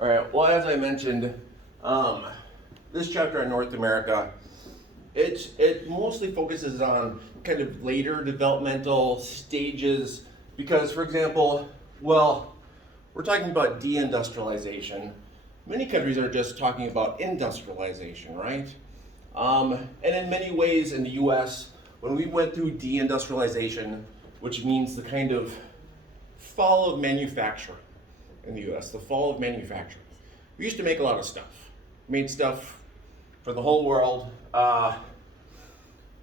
All right, well, as I mentioned, this chapter on North America, it mostly focuses on kind of later developmental stages because, for example, well, we're talking about deindustrialization. Many countries are just talking about industrialization, right? And in many ways in the US, when we went through deindustrialization, which means the kind of fall of manufacturing in the US, the fall of manufacturing. We used to make a lot of stuff. We made stuff for the whole world.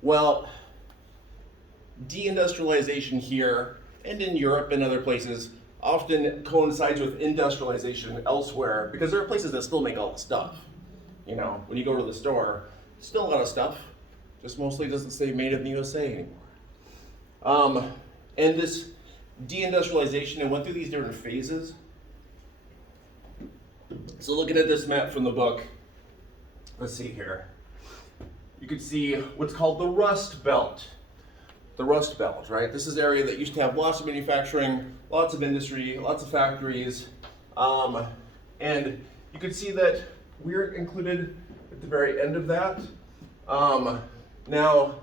Well, deindustrialization here and in Europe and other places often coincides with industrialization elsewhere because there are places that still make all the stuff. You know, when you go to the store, still a lot of stuff, just mostly doesn't say made in the USA anymore. And this deindustrialization, it went through these different phases. So looking at this map from the book, let's see here. You can see what's called the Rust Belt. The Rust Belt, right? This is an area that used to have lots of manufacturing, lots of industry, lots of factories. And you can see that we're included at the very end of that. Now,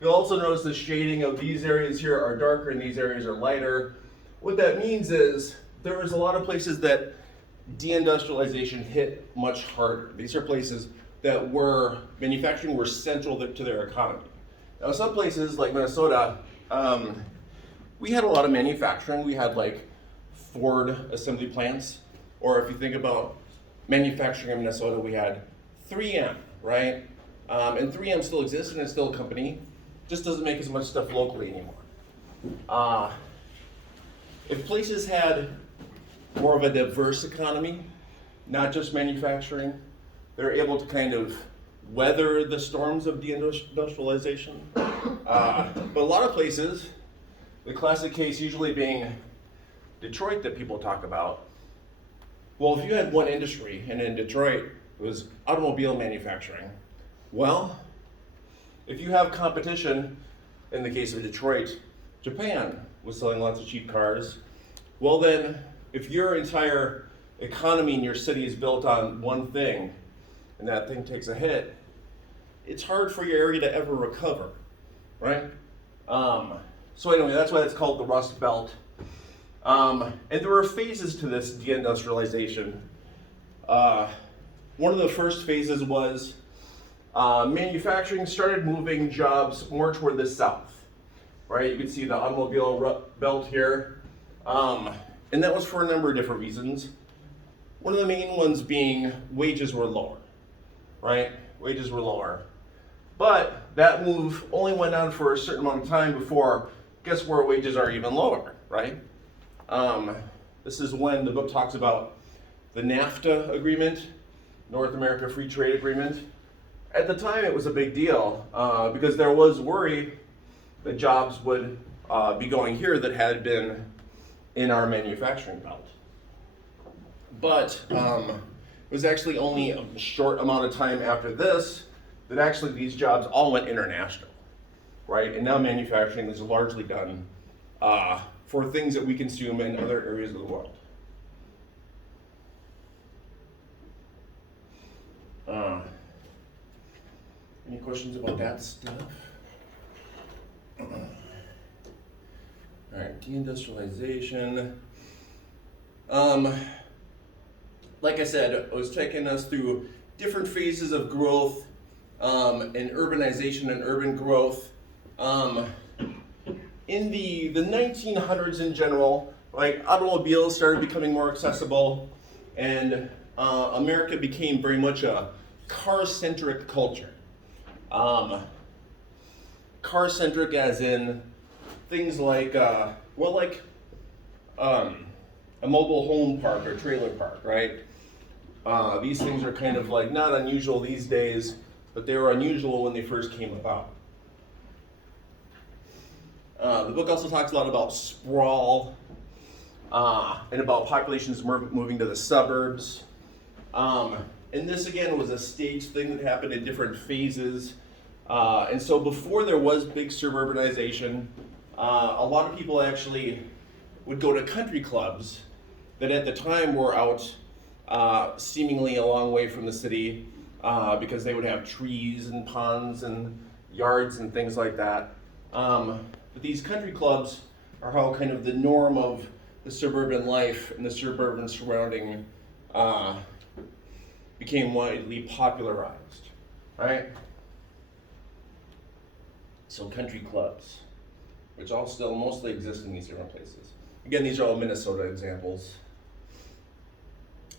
you'll also notice the shading of these areas here are darker and these areas are lighter. What that means is there was a lot of places that deindustrialization hit much harder. These are places that were, manufacturing were central to their economy. Now some places like Minnesota, we had a lot of manufacturing. We had like Ford assembly plants, or if you think about manufacturing in Minnesota, we had 3M, right? And 3M still exists and it's still a company, just doesn't make as much stuff locally anymore. If places had more of a diverse economy, not just manufacturing, they're able to kind of weather the storms of deindustrialization. But a lot of places, the classic case usually being Detroit that people talk about. Well, if you had one industry, and in Detroit it was automobile manufacturing, well, if you have competition, in the case of Detroit, Japan was selling lots of cheap cars, well then, if your entire economy in your city is built on one thing, and that thing takes a hit, it's hard for your area to ever recover, right? So anyway, that's why it's called the Rust Belt. And there were phases to this deindustrialization. One of the first phases was manufacturing started moving jobs more toward the south, right? You can see the automobile belt here. And that was for a number of different reasons. One of the main ones being wages were lower, right? Wages were lower. But that move only went on for a certain amount of time before, guess where wages are even lower, right? This is when the book talks about the NAFTA agreement, North America Free Trade Agreement. At the time it was a big deal because there was worry that jobs would be going here that had been in our manufacturing belt. But it was actually only a short amount of time after this that actually these jobs all went international, right? And now manufacturing is largely done for things that we consume in other areas of the world. Any questions about that stuff? All right, deindustrialization. Like I said, it was taking us through different phases of growth and urbanization and urban growth. In the 1900s in general, like automobiles started becoming more accessible and America became very much a car-centric culture. Car-centric as in things like, a mobile home park or trailer park, right? These things are kind of like not unusual these days, but they were unusual when they first came about. The book also talks a lot about sprawl and about populations moving to the suburbs. And this again was a staged thing that happened in different phases. And so before there was big suburbanization, a lot of people actually would go to country clubs that at the time were out seemingly a long way from the city, because they would have trees and ponds and yards and things like that. But these country clubs are how kind of the norm of the suburban life and the suburban surrounding became widely popularized, right? So country clubs, which all still mostly exist in these different places. Again, these are all Minnesota examples.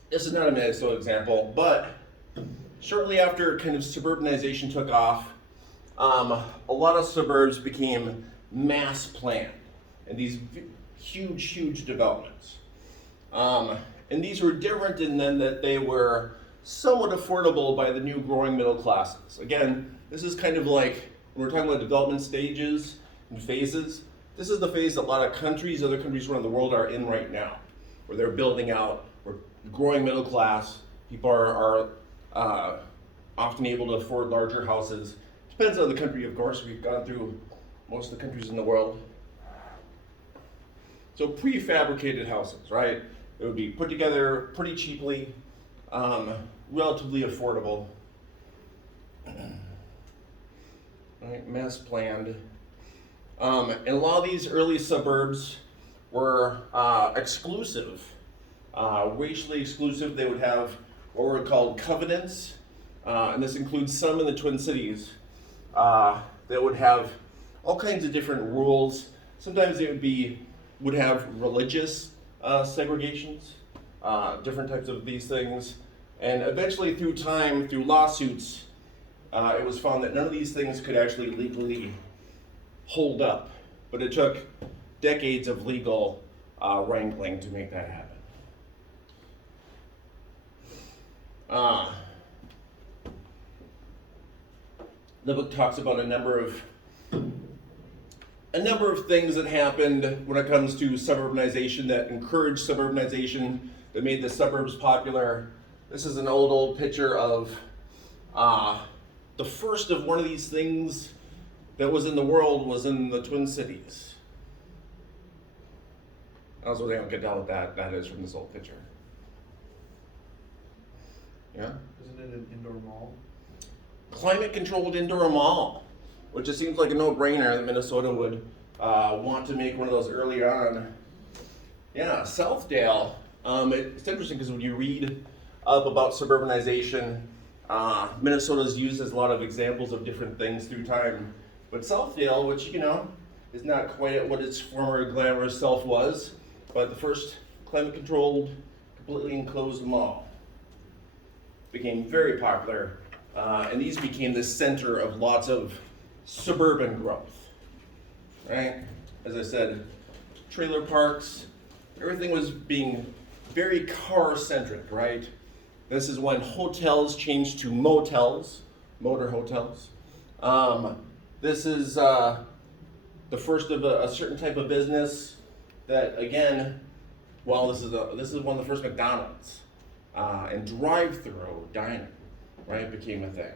This is not a Minnesota example, but shortly after kind of suburbanization took off, a lot of suburbs became mass planned, and these huge developments. And these were different in then that they were somewhat affordable by the new growing middle classes. Again, this is kind of like, when we're talking about development stages and phases, this is the phase that a lot of countries, other countries around the world are in right now, where they're building out, where growing middle class, people are often able to afford larger houses. Depends on the country, of course. We've gone through most of the countries in the world. So prefabricated houses, right? It would be put together pretty cheaply, relatively affordable, right? Mass planned. And a lot of these early suburbs were exclusive, racially exclusive. They would have what were called covenants, and this includes some in the Twin Cities, that would have all kinds of different rules. Sometimes it would have religious segregations, different types of these things. And eventually through time, through lawsuits, it was found that none of these things could actually legally hold up. But it took decades of legal wrangling to make that happen. The book talks about a number of things that happened when it comes to suburbanization, that encouraged suburbanization, that made the suburbs popular. This is an old picture of the first of one of these things that was in the world was in the Twin Cities. I was wondering, I could tell what that is from this old picture. Yeah? Isn't it an indoor mall? Climate-controlled indoor mall, which just seems like a no-brainer that Minnesota would want to make one of those early on. Yeah, Southdale. It's interesting because when you read up about suburbanization, Minnesota's used as a lot of examples of different things through time. But Southdale, which, is not quite at what its former glamorous self was, but the first climate-controlled, completely enclosed mall, became very popular. And these became the center of lots of suburban growth, right? As I said, trailer parks, everything was being very car-centric, right? This is when hotels changed to motels, motor hotels. This is the first of a certain type of business that, again, this is one of the first McDonald's, and drive-through dining, right, became a thing.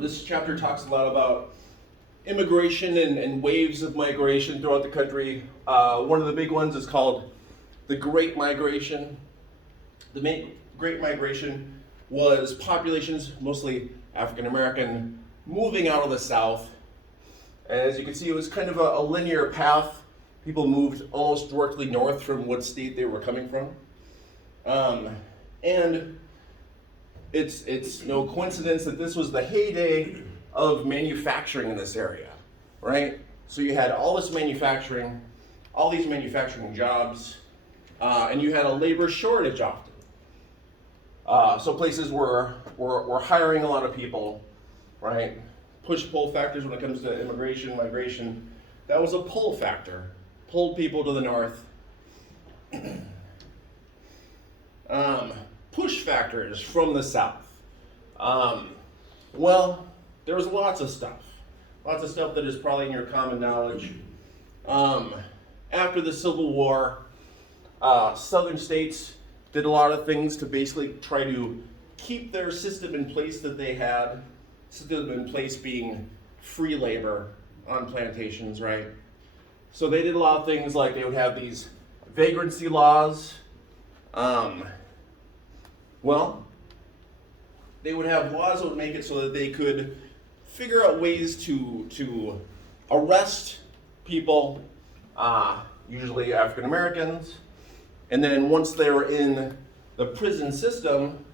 This chapter talks a lot about immigration and waves of migration throughout the country. One of the big ones is called the Great Migration. The Great Migration was populations, mostly African American, moving out of the South. And as you can see, it was kind of a linear path. People moved almost directly north from what state they were coming from. And it's no coincidence that this was the heyday of manufacturing in this area, right? So you had all this manufacturing, all these manufacturing jobs, and you had a labor shortage often. So places were hiring a lot of people, right? Push-pull factors when it comes to immigration, migration. That was a pull factor. Pulled people to the north. Push factors from the south. Well, there was lots of stuff that is probably in your common knowledge. After the Civil War, southern states did a lot of things to basically try to keep their system in place that they had. System in place being free labor on plantations, right? So they did a lot of things like they would have these vagrancy laws. Well, they would have laws that would make it so that they could figure out ways to arrest people, usually African Americans, and then once they were in the prison system,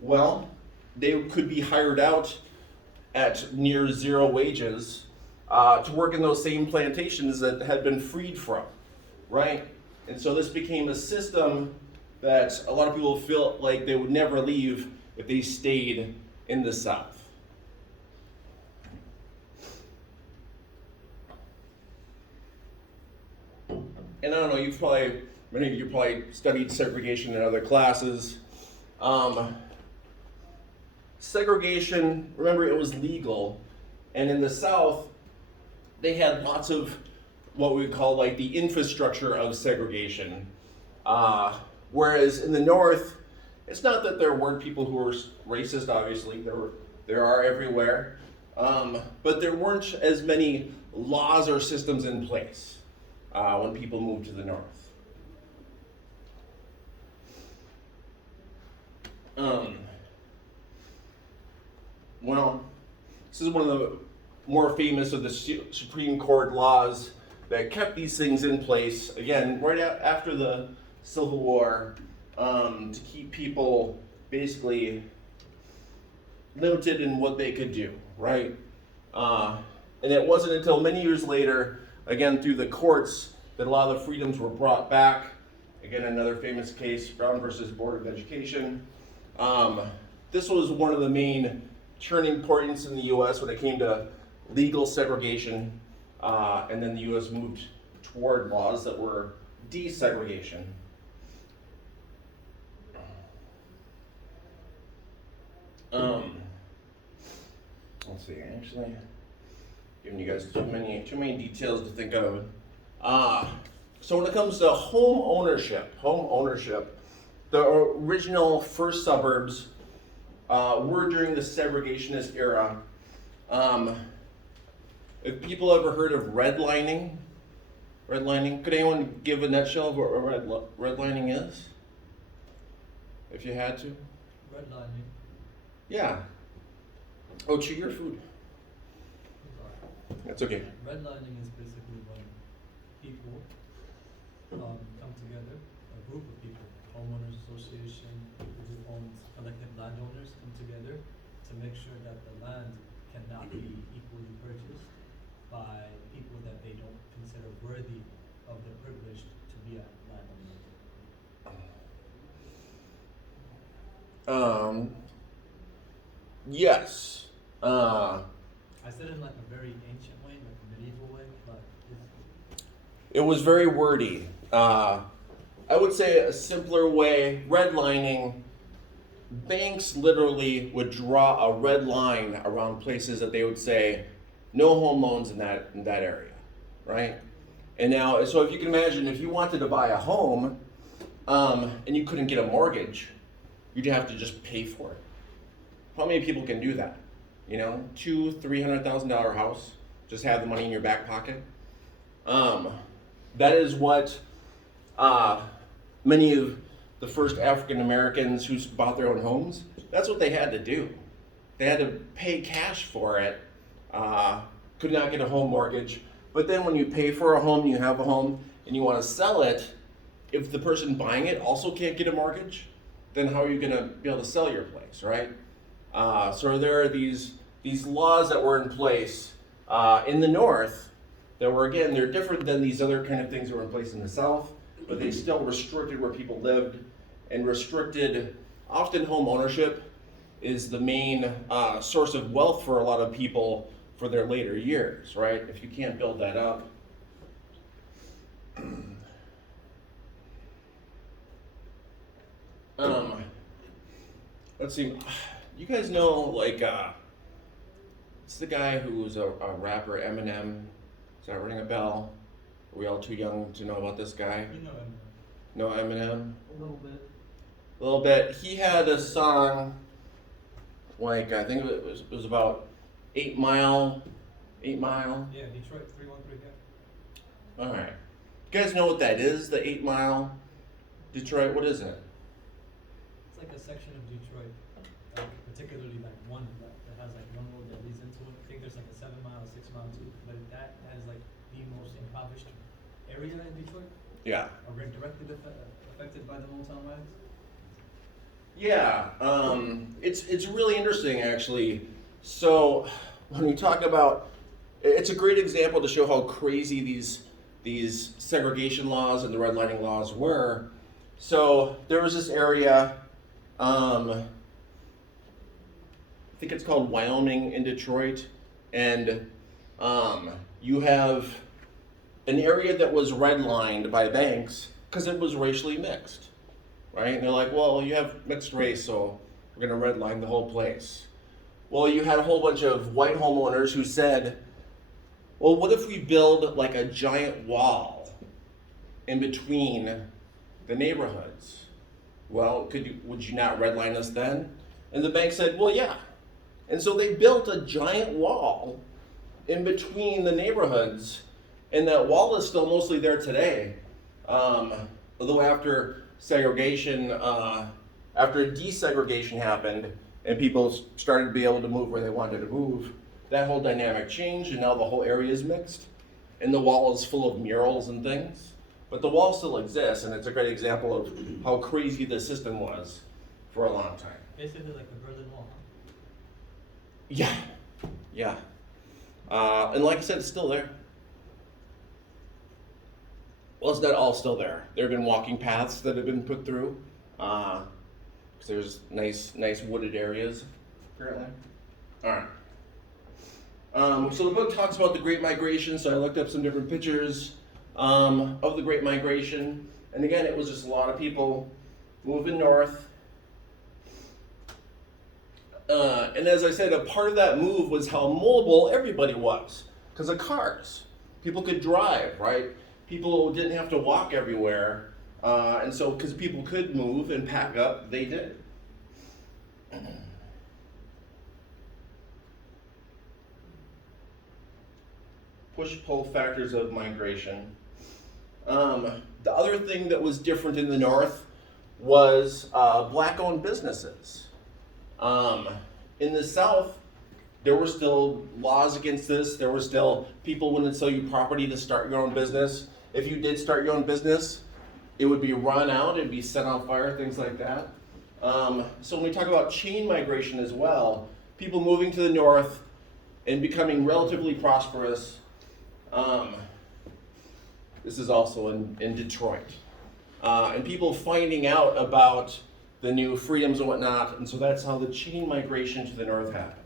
well, they could be hired out at near zero wages to work in those same plantations that had been freed from, right? And so this became a system that a lot of people feel like they would never leave if they stayed in the South. And I don't know, many of you probably studied segregation in other classes. Segregation, remember, it was legal. And in the South, they had lots of what we would call like the infrastructure of segregation. Whereas in the North, it's not that there weren't people who were racist, obviously, there are everywhere. But there weren't as many laws or systems in place when people moved to the North. Well, this is one of the more famous of the Supreme Court laws that kept these things in place, again, right after the Civil War, to keep people basically limited in what they could do, right? And it wasn't until many years later, again, through the courts, that a lot of the freedoms were brought back. Again, another famous case, Brown versus Board of Education. This was one of the main turning points in the U.S. when it came to legal segregation, and then the U.S. moved toward laws that were desegregation. Let's see, actually, giving you guys too many details to think of. So when it comes to home ownership, the original first suburbs were during the segregationist era. If people ever heard of redlining, could anyone give a nutshell of what redlining is? If you had to? Redlining. Yeah. Oh, chew your food. That's okay. Redlining is basically when people come together, a group of people, homeowners association, people who own collective landowners come together to make sure that the land cannot be equally purchased by people that they don't consider worthy of the privilege to be a landowner. Yes. I said it in like a very ancient way, like a medieval way, but it was very wordy. I would say a simpler way, redlining, banks literally would draw a red line around places that they would say, no home loans in that area, right? And now, so if you can imagine, if you wanted to buy a home, and you couldn't get a mortgage, you'd have to just pay for it. How many people can do that? You know, $200,000-$300,000 house, just have the money in your back pocket. That is what many of the first African Americans who bought their own homes, that's what they had to do. They had to pay cash for it, could not get a home mortgage. But then when you pay for a home, you have a home, and you want to sell it, if the person buying it also can't get a mortgage, then how are you going to be able to sell your place, right? So there are these laws that were in place in the North that were, again, they're different than these other kind of things that were in place in the South, but they still restricted where people lived and restricted, often home ownership is the main source of wealth for a lot of people for their later years, right? If you can't build that up. Let's see, you guys know, like, it's the guy who was a rapper, Eminem. Does that ring a bell? Are we all too young to know about this guy? you know him. Know Eminem? A little bit. A little bit. He had a song, like, I think it was about 8 Mile. Yeah, Detroit 313 guy. All right. You guys know what that is? The 8 Mile Detroit. What is it? It's like a section of Detroit, particularly like one that has like one road that leads into it. I think there's like a 7 mile, 6 mile too, but that is like the most impoverished area in Detroit, Yeah. or directly affected by the Motown riots. Yeah. It's really interesting actually. So when we talk about, it's a great example to show how crazy these segregation laws and the redlining laws were. So there was this area, I think it's called Wyoming in Detroit, and you have an area that was redlined by banks because it was racially mixed, right? And they're like, well, you have mixed race, so we're going to redline the whole place. Well, you had a whole bunch of white homeowners who said, well, what if we build like a giant wall in between the neighborhoods? Well, would you not redline us then? And the bank said, well, yeah. And so they built a giant wall in between the neighborhoods, and that wall is still mostly there today. Although after segregation, after desegregation happened, and people started to be able to move where they wanted to move, that whole dynamic changed, and now the whole area is mixed, and the wall is full of murals and things. But the wall still exists, and it's a great example of how crazy the system was for a long time. Basically like the Berlin Wall. Yeah, yeah. And like I said, it's still there. Well, it's not all still there. There have been walking paths that have been put through. Because there's nice wooded areas, apparently. All right. So the book talks about the Great Migration, so I looked up some different pictures of the Great Migration. And again, it was just a lot of people moving north. And as I said, a part of that move was how mobile everybody was because of cars. People could drive, right? People didn't have to walk everywhere. And so, because people could move and pack up, they did. Push-pull factors of migration. The other thing that was different in the North was black-owned businesses. In the South, there were still laws against this. There were still, people wouldn't sell you property to start your own business. If you did start your own business, it would be run out, it'd be set on fire, things like that. So when we talk about chain migration as well, people moving to the North and becoming relatively prosperous. This is also in Detroit. And people finding out about the new freedoms and whatnot, and so that's how the chain migration to the North happened.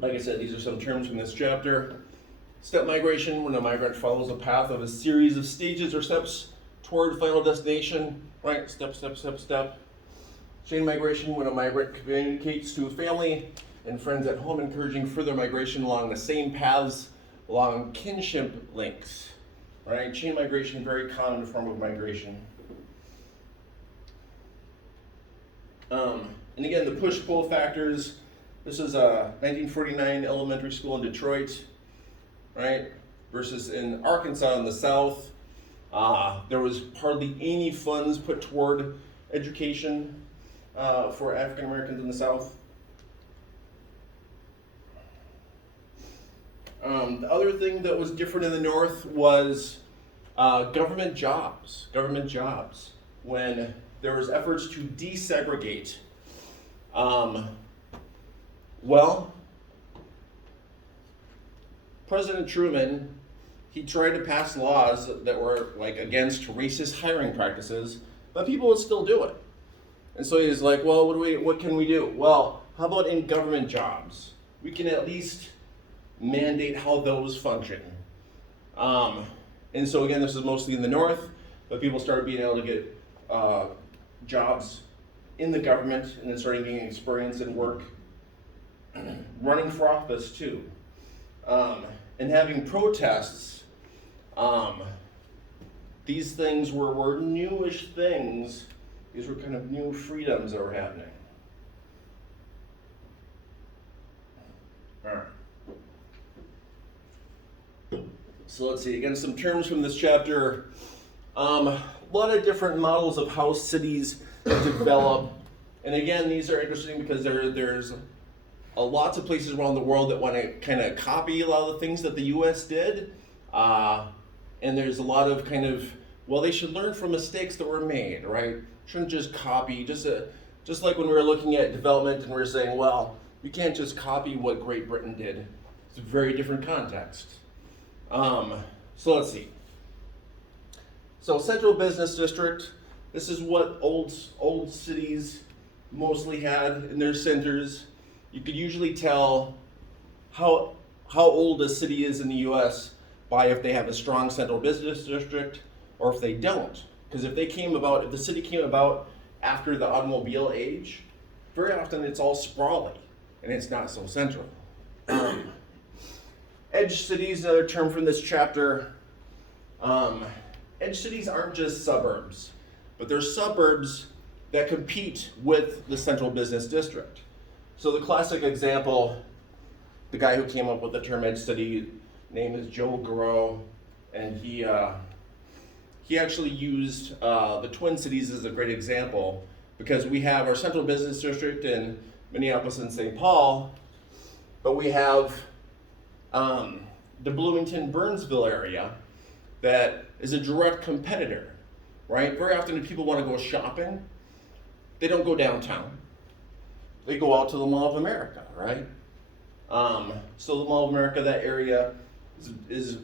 Like I said, these are some terms from this chapter. Step migration, when a migrant follows a path of a series of stages or steps toward final destination, right? Step, step, step, step. Chain migration, when a migrant communicates to family and friends at home, encouraging further migration along the same paths, along kinship links, right? Chain migration, very common form of migration. And again, the push-pull factors. This is a 1949 elementary school in Detroit, right? Versus in Arkansas in the South. There was hardly any funds put toward education for African Americans in the South. The other thing that was different in the North was government jobs. Government jobs. When there was efforts to desegregate. Well, President Truman, he tried to pass laws that were like against racist hiring practices, but people would still do it. And so he was like, well, what can we do? Well, how about in government jobs? We can at least mandate how those function. And so again, this is mostly in the North, but people started being able to get jobs in the government and then starting getting experience and work running for office too. And having protests, these things were newish things. These were kind of new freedoms that were happening. All right. So let's see, again, some terms from this chapter. A lot of different models of how cities develop. And again, these are interesting because there's lots of places around the world that want to kind of copy a lot of the things that the US did. And there's a lot of kind of, well, they should learn from mistakes that were made, right? Shouldn't just copy, just like when we were looking at development and we were saying, well, you can't just copy what Great Britain did. It's a very different context. So let's see. So central business district, this is what old cities mostly had in their centers. You could usually tell how old a city is in the US by if they have a strong central business district or if they don't. Because if the city came about after the automobile age, very often it's all sprawly and it's not so central. Edge cities, another term from this chapter. Edge cities aren't just suburbs, but they're suburbs that compete with the central business district. So the classic example, the guy who came up with the term edge city, name is Joe Garreau, and he actually used the Twin Cities as a great example because we have our central business district in Minneapolis and St. Paul, but we have the Bloomington-Burnsville area that is a direct competitor, right? Very often if people want to go shopping, they don't go downtown. They go out to the Mall of America, right? So the Mall of America, that area is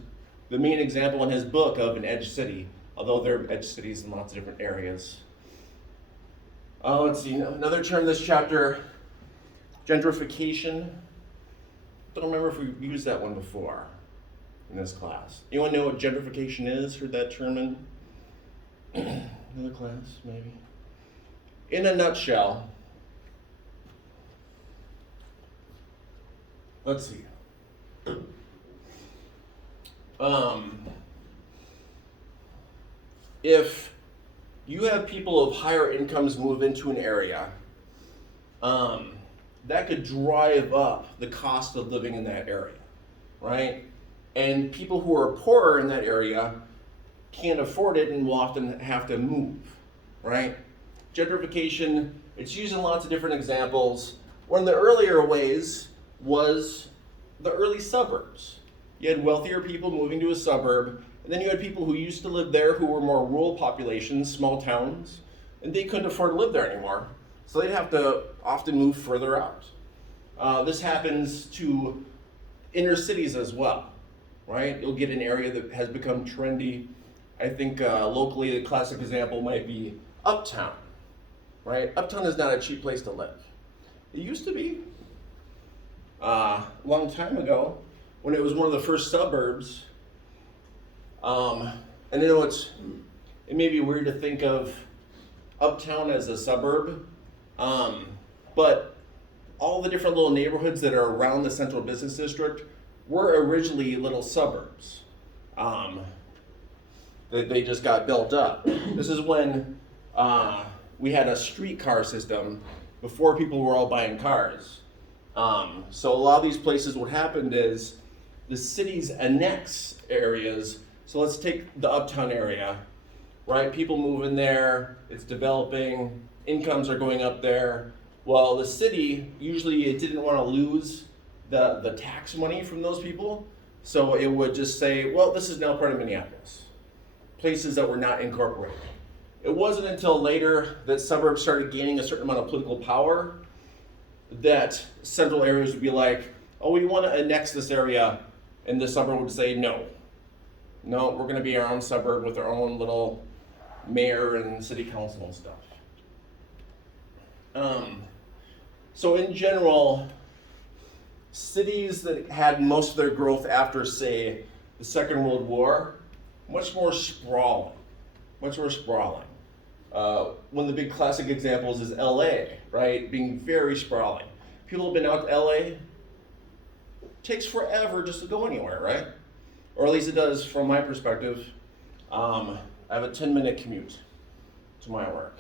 the main example in his book of an edge city, although there are edge cities in lots of different areas. Let's see, another term in this chapter, gentrification. Don't remember if we used that one before in this class. Anyone know what gentrification is? Heard that term in another class, maybe? In a nutshell, let's see. If you have people of higher incomes move into an area, that could drive up the cost of living in that area, right? And people who are poorer in that area can't afford it and will often have to move, right? Gentrification, it's used in lots of different examples. One of the earlier ways was the early suburbs. You had wealthier people moving to a suburb, and then you had people who used to live there who were more rural populations, small towns, and they couldn't afford to live there anymore. So they'd have to often move further out. This happens to inner cities as well, right? You'll get an area that has become trendy. I think locally the classic example might be Uptown, right? Uptown is not a cheap place to live. It used to be. A long time ago, when it was one of the first suburbs, and I know it may be weird to think of Uptown as a suburb, but all the different little neighborhoods that are around the central business district were originally little suburbs. They just got built up. This is when we had a streetcar system before people were all buying cars. So a lot of these places, what happened is the cities annex areas. So let's take the Uptown area, right? People move in there, it's developing, incomes are going up there. Well, the city, usually it didn't want to lose the tax money from those people. So it would just say, well, this is now part of Minneapolis. Places that were not incorporated. It wasn't until later that suburbs started gaining a certain amount of political power that central areas would be like, oh, we want to annex this area, and the suburb would say, no, we're going to be our own suburb with our own little mayor and city council and stuff. So in general, cities that had most of their growth after, say, the Second World War, much more sprawling. One of the big classic examples is LA, right? Being very sprawling. People have been out to LA, it takes forever just to go anywhere, right? Or at least it does from my perspective. I have a 10-minute commute to my work.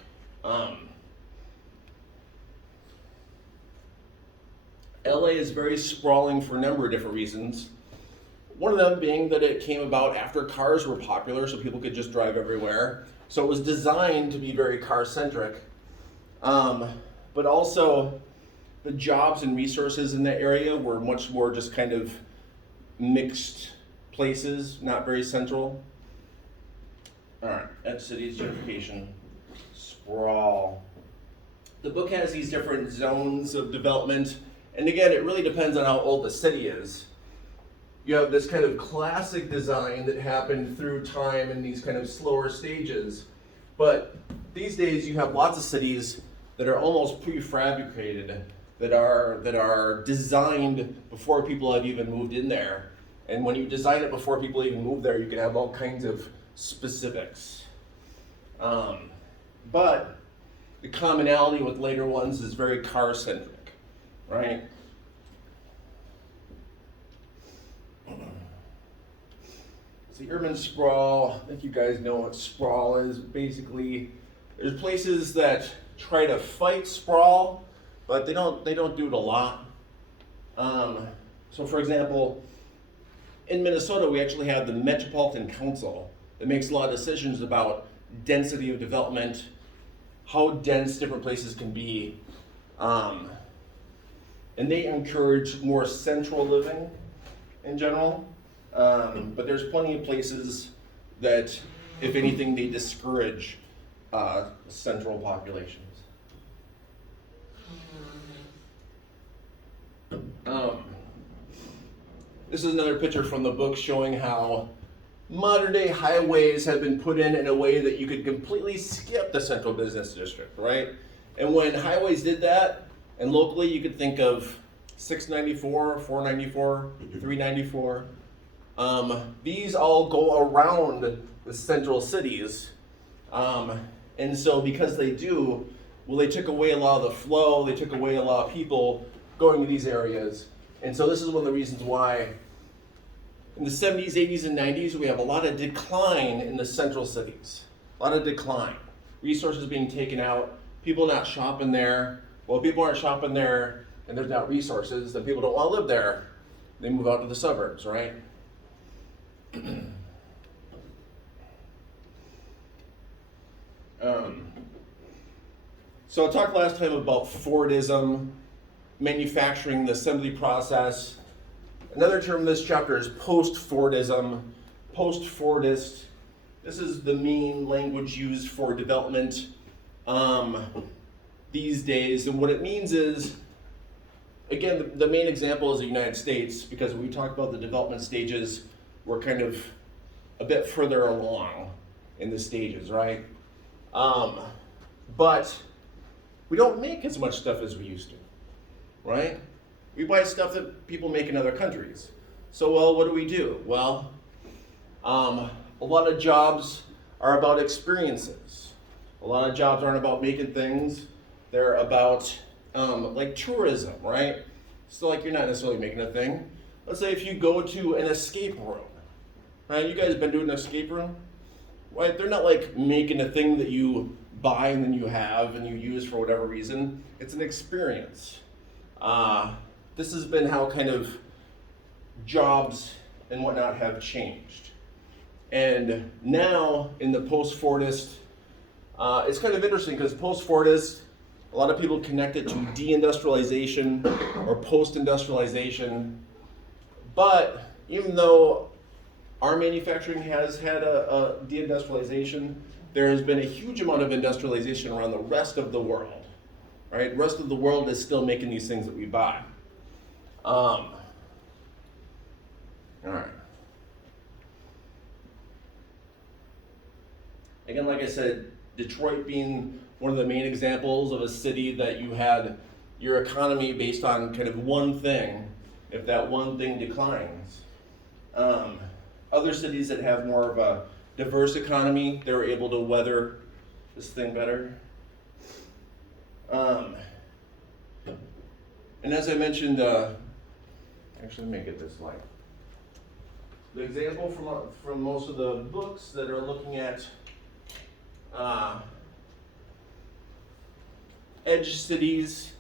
LA is very sprawling for a number of different reasons. One of them being that it came about after cars were popular, so people could just drive everywhere. So it was designed to be very car-centric. But also, the jobs and resources in that area were much more just kind of mixed places, not very central. All right, edge cities, gentrification, sprawl. The book has these different zones of development, and again, it really depends on how old the city is. You have this kind of classic design that happened through time in these kind of slower stages, but these days you have lots of cities that are almost prefabricated, that are designed before people have even moved in there. And when you design it before people even move there, you can have all kinds of specifics. But the commonality with later ones is very car-centric, right? So urban sprawl, I think you guys know what sprawl is. Basically, there's places that try to fight sprawl, but they don't do it a lot. So for example, in Minnesota, we actually have the Metropolitan Council that makes a lot of decisions about density of development, how dense different places can be, and they encourage more central living in general. But there's plenty of places that, if anything, they discourage central populations. This is another picture from the book showing how modern day highways have been put in a way that you could completely skip the central business district, right? And when highways did that, and locally you could think of 694, 494, 394, these all go around the central cities. And so because they do, well, they took away a lot of the flow, they took away a lot of people going to these areas. And so this is one of the reasons why in the 70s, 80s, and 90s, we have a lot of decline in the central cities. A lot of decline. Resources being taken out, people not shopping there. Well, if people aren't shopping there and there's not resources, then people don't want to live there. They move out to the suburbs, right? So I talked last time about Fordism, manufacturing, the assembly process. Another term in this chapter is post-Fordism, post-Fordist. This is the main language used for development these days. And what it means is, again, the main example is the United States, because when we talk about the development stages, we're kind of a bit further along in the stages, right? But we don't make as much stuff as we used to, right? We buy stuff that people make in other countries. So, well, what do? Well, a lot of jobs are about experiences. A lot of jobs aren't about making things. They're about, like tourism, right? So like you're not necessarily making a thing. Let's say if you go to an escape room, right? You guys been doing an escape room? Right? They're not like making a thing that you buy and then you have and you use for whatever reason. It's an experience. This has been how kind of jobs and whatnot have changed. And now in the post-Fordist, it's kind of interesting because post-Fordist, a lot of people connect it to deindustrialization or post-industrialization. But even though our manufacturing has had a deindustrialization, there has been a huge amount of industrialization around the rest of the world, right? The rest of the world is still making these things that we buy. All right. Again, like I said, Detroit being one of the main examples of a city that you had your economy based on kind of one thing. If that one thing declines. Other cities that have more of a diverse economy, they were able to weather this thing better. And as I mentioned, actually make it this slide. The example from most of the books that are looking at edge cities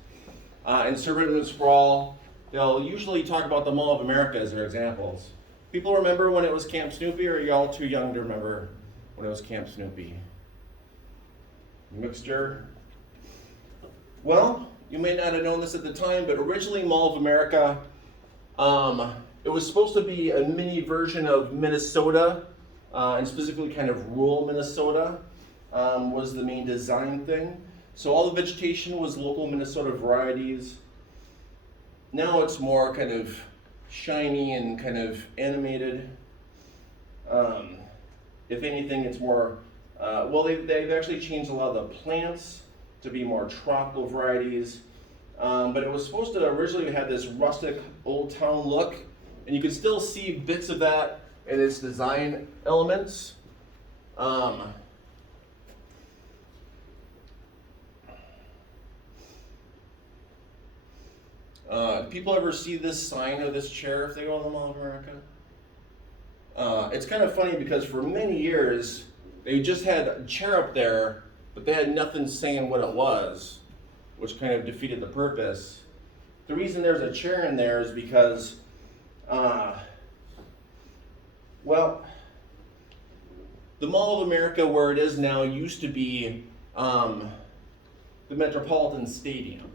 and suburban sprawl, they'll usually talk about the Mall of America as their examples. People remember when it was Camp Snoopy, or are y'all too young to remember when it was Camp Snoopy? Mixture. Well, you may not have known this at the time, but originally Mall of America, it was supposed to be a mini version of Minnesota, and specifically kind of rural Minnesota, was the main design thing. So all the vegetation was local Minnesota varieties. Now it's more kind of shiny and kind of animated. If anything, it's more, well, they've actually changed a lot of the plants to be more tropical varieties. But it was supposed to originally have this rustic old town look, and you can still see bits of that in its design elements. People ever see this sign or this chair if they go to the Mall of America? It's kind of funny because for many years they just had a chair up there, but they had nothing saying what it was, which kind of defeated the purpose. The reason there's a chair in there is because, well, the Mall of America where it is now used to be the Metropolitan Stadium.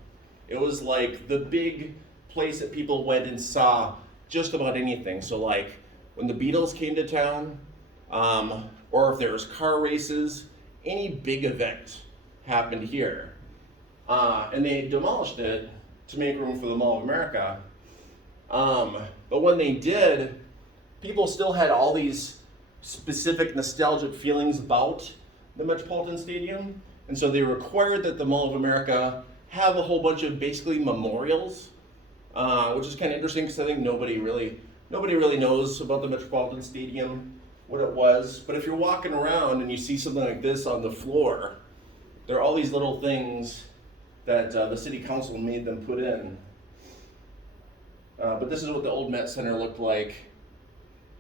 It was like the big place that people went and saw just about anything. So like when the Beatles came to town, or if there was car races, any big event happened here. And they demolished it to make room for the Mall of America. But when they did, people still had all these specific nostalgic feelings about the Metropolitan Stadium. And so they required that the Mall of America have a whole bunch of basically memorials, which is kind of interesting because I think nobody really knows about the Metropolitan Stadium, what it was. But if you're walking around and you see something like this on the floor, there are all these little things that the city council made them put in. But this is what the old Met Center looked like.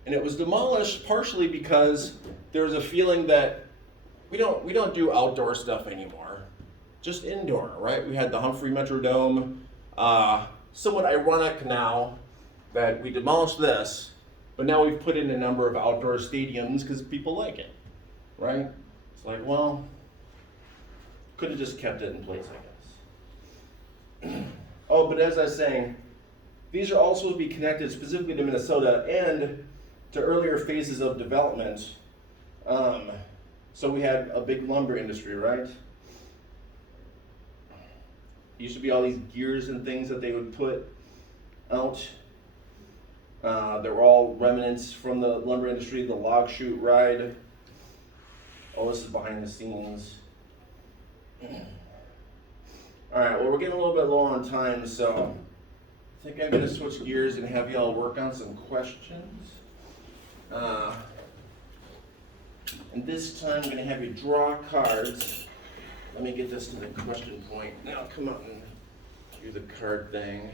And it was demolished partially because there was a feeling that we don't do outdoor stuff anymore, just indoor, right? We had the Humphrey Metrodome. Somewhat ironic now that we demolished this, but now we've put in a number of outdoor stadiums because people like it, right? It's like, well, could have just kept it in place, I guess. Oh, but as I was saying, these are also to be connected specifically to Minnesota and to earlier phases of development. So we had a big lumber industry, right? Used to be all these gears and things that they would put out. They were all remnants from the lumber industry, the log chute ride. Oh, this is behind the scenes. All right, well, we're getting a little bit low on time, so I think I'm gonna switch gears and have y'all work on some questions. And this time I'm gonna have you draw cards. Let me get this to the question point. Now come up and do the card thing.